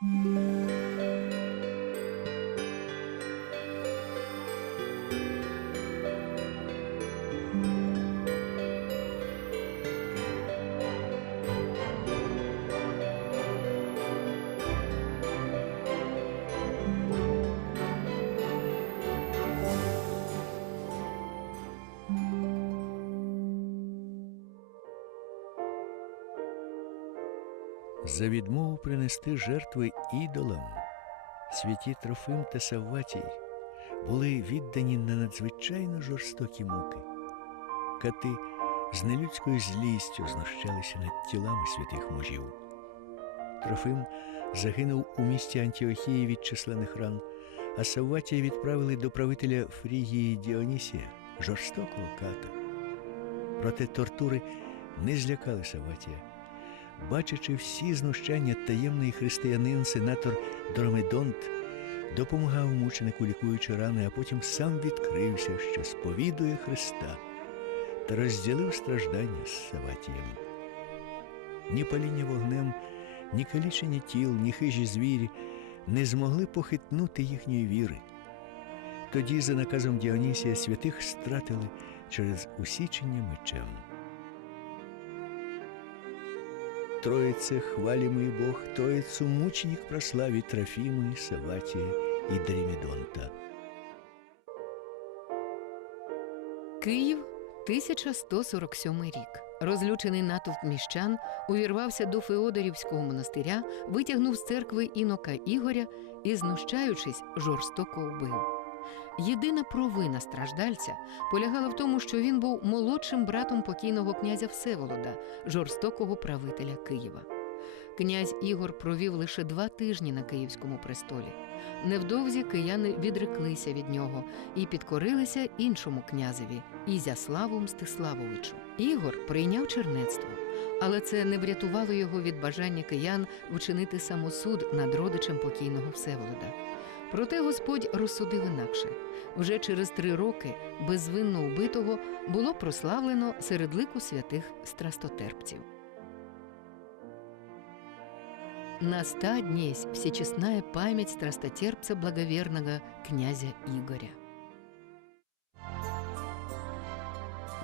Música За відмову принести жертви ідолам святі Трофим та Савватій були віддані на надзвичайно жорстокі муки. Кати з нелюдською злістю знущалися над тілами святих мужів. Трофим загинув у місті Антіохії від численних ран, а Савватія відправили до правителя Фрігії Діонісія, жорстокого ката. Проте тортури не злякали Савватія. Бачачи всі знущання, таємний християнин, сенатор Дромедонт допомагав мученику, лікуючи рани, а потім сам відкрився, що сповідує Христа та розділив страждання з Саватієм. Ні паління вогнем, ні калічення тіл, ні хижі звірі не змогли похитнути їхньої віри. Тоді, за наказом Діонісія, святих стратили через усічення мечем. Троице, хвалимый Бог, Троицу мученик прославит Трофима, Саватия и Дремедонта. Київ, 1147 рік. Розлючений натовп міщан увірвався до Феодорівського монастиря, витягнув з церкви інока Ігоря і, знущаючись, жорстоко вбив. Єдина провина страждальця полягала в тому, що він був молодшим братом покійного князя Всеволода, жорстокого правителя Києва. Князь Ігор провів лише два тижні на київському престолі. Невдовзі кияни відреклися від нього і підкорилися іншому князеві Ізяславу Мстиславовичу. Ігор прийняв чернецтво, але це не врятувало його від бажання киян вчинити самосуд над родичем покійного Всеволода. Проте Господь розсудив інакше. Вже через три роки безвинно убитого було прославлено серед лику святих страстотерпців. Наста днесь всечестная память страстотерпца благоверного князя Игоря.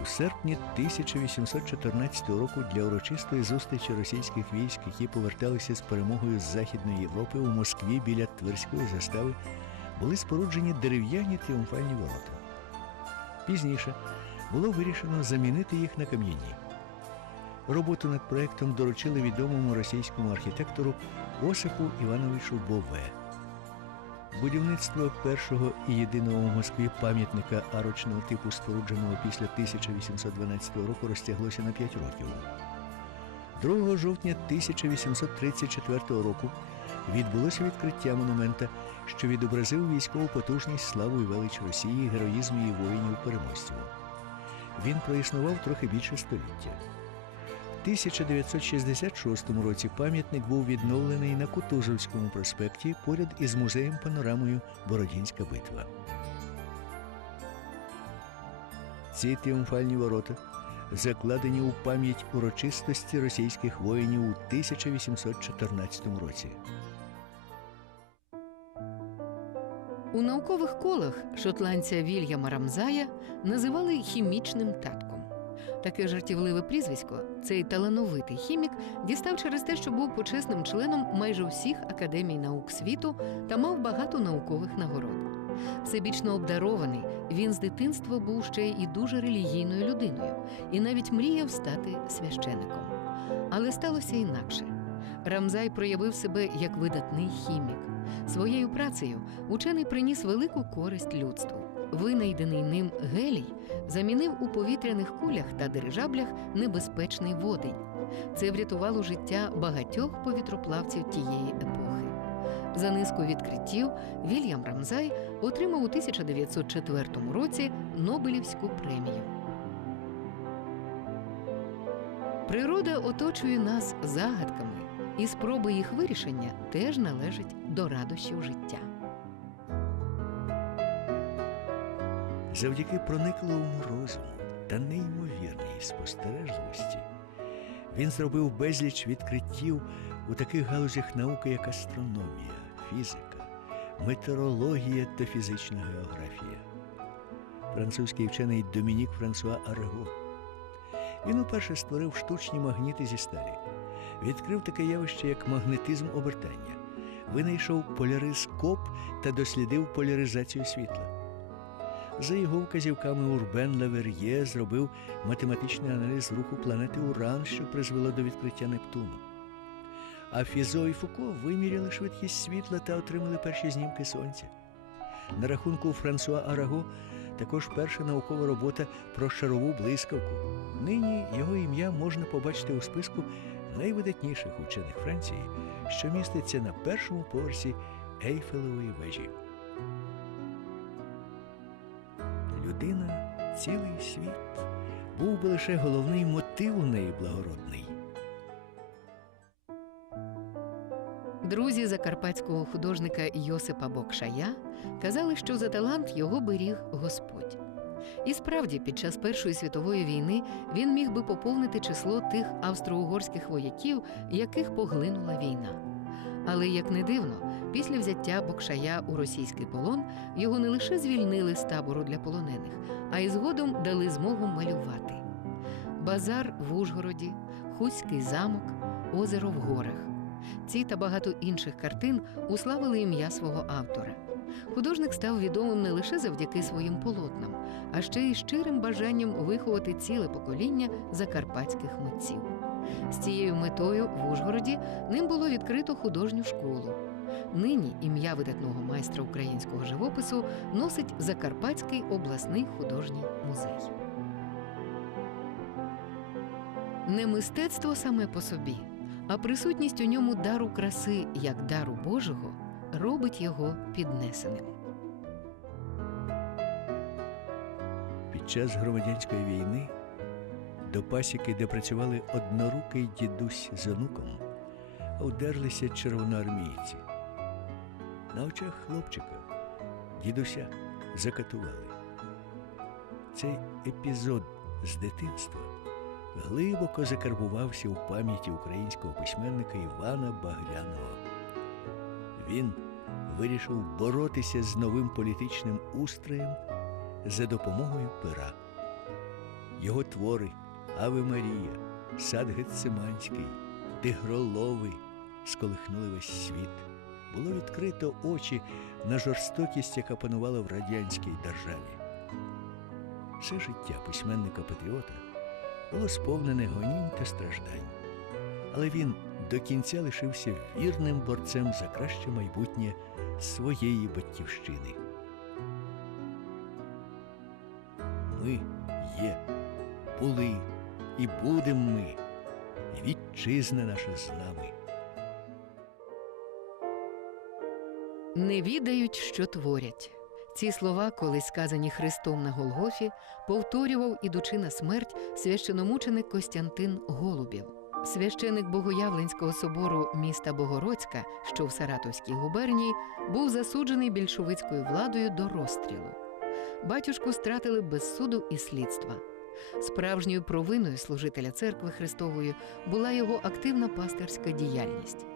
У серпні 1814 року для урочистої зустрічі російських військ, які поверталися з перемогою з Західної Європи у Москві біля Тверської застави, були споруджені дерев'яні тріумфальні ворота. Пізніше було вирішено замінити їх на кам'яні. Роботу над проектом доручили відомому російському архітектору Осипу Івановичу Бове. Будівництво першого і єдиного в Москві пам'ятника арочного типу, спорудженого після 1812 року, розтяглося на 5 років. 2 жовтня 1834 року відбулося відкриття монумента, що відобразив військову потужність, славу і велич Росії, героїзм її воїнів переможців. Він проіснував трохи більше століття. В 1966 році пам'ятник був відновлений на Кутузовському проспекті поряд із музеєм панорамою Бородінська битва. Ці тріумфальні ворота закладені у пам'ять урочистості російських воїнів у 1814 році. У наукових колах шотландця Вільяма Рамзая називали хімічним татком. Таке жартівливе прізвисько цей талановитий хімік дістав через те, що був почесним членом майже всіх академій наук світу та мав багато наукових нагород. Всебічно обдарований, він з дитинства був ще і дуже релігійною людиною, і навіть мріяв стати священиком. Але сталося інакше. Рамзай проявив себе як видатний хімік. Своєю працею учений приніс велику користь людству. Винайдений ним гелій замінив у повітряних кулях та дирижаблях небезпечний водень. Це врятувало життя багатьох повітроплавців тієї епохи. За низку відкриттів Вільям Рамзай отримав у 1904 році Нобелівську премію. Природа оточує нас загадками, і спроби їх вирішення теж належать до радощів життя. Завдяки проникливому розуму та неймовірній спостережливості він зробив безліч відкриттів у таких галузях науки, як астрономія, фізика, метеорологія та фізична географія. Французький вчений Домінік Франсуа Араго. Він уперше створив штучні магніти зі сталі, відкрив таке явище, як магнетизм обертання, винайшов полярископ та дослідив поляризацію світла. За його вказівками Урбен Лавер'є зробив математичний аналіз руху планети Уран, що призвело до відкриття Нептуну. А Фізо і Фуко виміряли швидкість світла та отримали перші знімки сонця. На рахунку Франсуа Араго також перша наукова робота про шарову блискавку. Нині його ім'я можна побачити у списку найвидатніших учених Франції, що міститься на першому поверсі Ейфелевої вежі. Людина, цілий світ, був би лише головний мотив у неї благородний. Друзі закарпатського художника Йосипа Бокшая казали, що за талант його беріг Господь. І справді, під час Першої світової війни він міг би поповнити число тих австро-угорських вояків, яких поглинула війна. Але як не дивно, після взяття Бокшая у російський полон його не лише звільнили з табору для полонених, а й згодом дали змогу малювати. Базар в Ужгороді, Хуський замок, озеро в горах. Ці та багато інших картин уславили ім'я свого автора. Художник став відомим не лише завдяки своїм полотнам, а ще й щирим бажанням виховати ціле покоління закарпатських митців. З цією метою в Ужгороді ним було відкрито художню школу. Нині ім'я видатного майстра українського живопису носить Закарпатський обласний художній музей. Не мистецтво саме по собі, а присутність у ньому дару краси як дару Божого робить його піднесеним. Під час громадянської війни до пасіки, де працювали однорукий дідусь з онуком, одерлися червоноармійці. На очах хлопчика дідуся закатували. Цей епізод з дитинства глибоко закарбувався у пам'яті українського письменника Івана Багряного. Він вирішив боротися з новим політичним устроєм за допомогою пера. Його твори Аве Марія, Сад Гециманський, Тигролови сколихнули весь світ. Було відкрито очі на жорстокість, яка панувала в радянській державі. Все життя письменника Патріота було сповнене гонінь та страждань. Але він до кінця лишився вірним борцем за краще майбутнє своєї батьківщини. Ми є, були і будемо ми, і вітчизна наша з нами. Не відають, що творять. Ці слова, колись сказані Христом на Голгофі, повторював, ідучи на смерть, священомученик Костянтин Голубів. Священик Богоявленського собору міста Богородська, що в Саратовській губернії, був засуджений більшовицькою владою до розстрілу. Батюшку стратили без суду і слідства. Справжньою провиною служителя церкви Христової була його активна пастирська діяльність.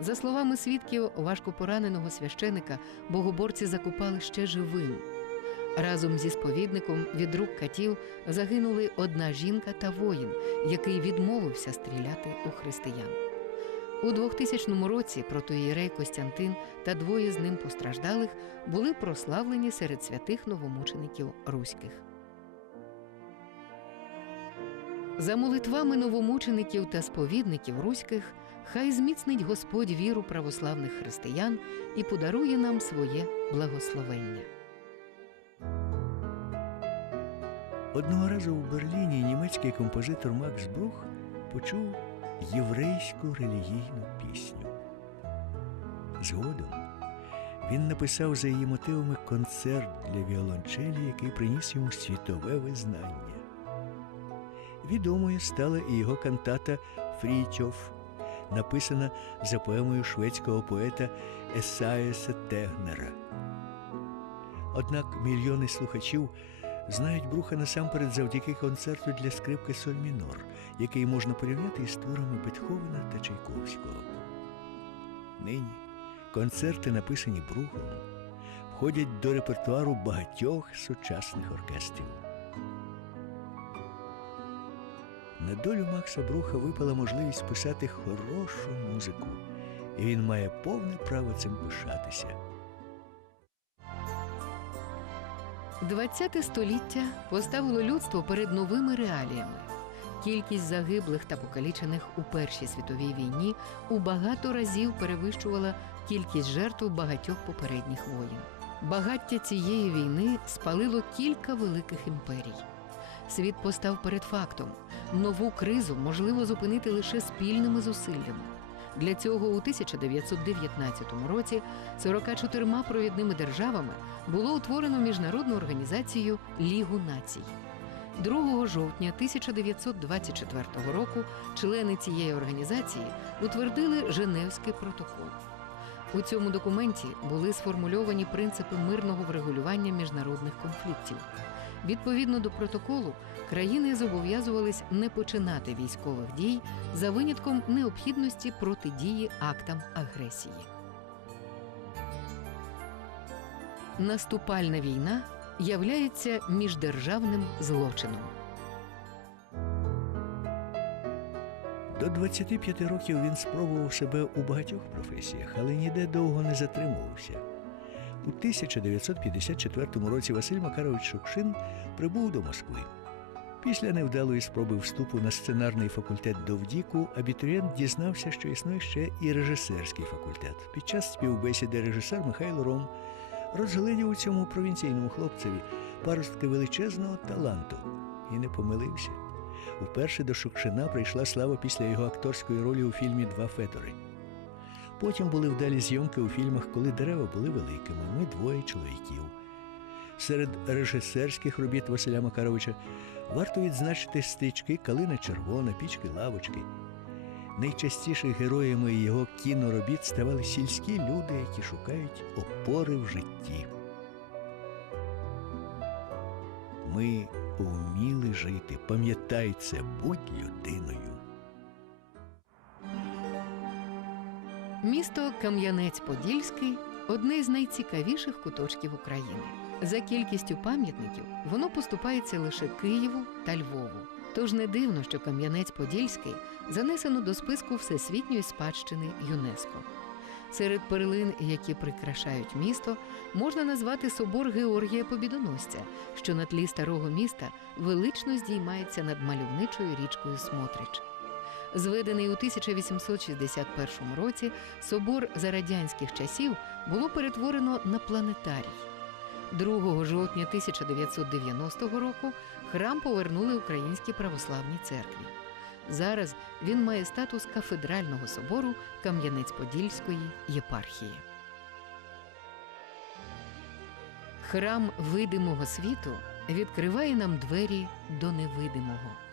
За словами свідків важкопораненого священика, богоборці закопали ще живим. Разом зі сповідником від рук катів загинули одна жінка та воїн, який відмовився стріляти у християн. У 2000 році протоїрей Костянтин та двоє з ним постраждалих були прославлені серед святих новомучеників руських. За молитвами новомучеників та сповідників руських хай зміцнить Господь віру православних християн і подарує нам своє благословення. Одного разу в Берліні німецький композитор Макс Брух почув єврейську релігійну пісню. Згодом він написав за її мотивами концерт для віолончелі, який приніс йому світове визнання. Відомою стала і його кантата Фрітьоф, написана за поемою шведського поета Есаєса Тегнера. Однак мільйони слухачів знають Бруха насамперед завдяки концерту для скрипки Соль мінор, який можна порівняти із творами Бетховена та Чайковського. нині, концерти, написані Брухом, входять до репертуару багатьох сучасних оркестрів. На долю Макса Бруха випала можливість писати хорошу музику, і він має повне право цим пишатися. ХХ століття поставило людство перед новими реаліями. Кількість загиблих та покалічених у Першій світовій війні у багато разів перевищувала кількість жертв багатьох попередніх воїн. Багаття цієї війни спалило кілька великих імперій. Світ постав перед фактом: нову кризу можливо зупинити лише спільними зусиллями. Для цього у 1919 році 44 провідними державами було утворено міжнародну організацію Лігу націй. 2 жовтня 1924 року члени цієї організації утвердили Женевський протокол. У цьому документі були сформульовані принципи мирного врегулювання міжнародних конфліктів. Відповідно до протоколу, країни зобов'язувались не починати військових дій за винятком необхідності протидії актам агресії. Наступальна війна являється міждержавним злочином. До 25 років він спробував себе у багатьох професіях, але ніде довго не затримувався. У 1954 році Василь Макарович Шукшин прибув до Москви. Після невдалої спроби вступу на сценарний факультет до ВДІКу абітурієнт дізнався, що існує ще і режисерський факультет. Під час співбесіди режисер Михайло Ром розглядів у цьому провінційному хлопцеві паростки величезного таланту і не помилився. Уперше до Шукшина прийшла слава після його акторської ролі у фільмі Два Фетори. Потім були вдалі зйомки у фільмах, коли дерева були великими. Ми двоє чоловіків. Серед режисерських робіт Василя Макаровича варто відзначити стрічки Калина червона, пічки лавочки. Найчастіше героями його кіноробіт ставали сільські люди, які шукають опори в житті. Ми вміли жити. Пам'ятай це, будь людиною. Місто Кам'янець-Подільський одне з найцікавіших куточків України. За кількістю пам'ятників воно поступається лише Києву та Львову. Тож не дивно, що Кам'янець-Подільський занесено до списку Всесвітньої спадщини ЮНЕСКО. Серед перлин, які прикрашають місто, можна назвати собор Георгія Побідоносця, що на тлі старого міста велично здіймається над мальовничою річкою Смотрич. Зведений у 1861 році, собор за радянських часів було перетворено на планетарій. 2 жовтня 1990 року храм повернули Українській православній церкві. Зараз він має статус кафедрального собору Кам'янець-Подільської єпархії. Храм видимого світу відкриває нам двері до невидимого.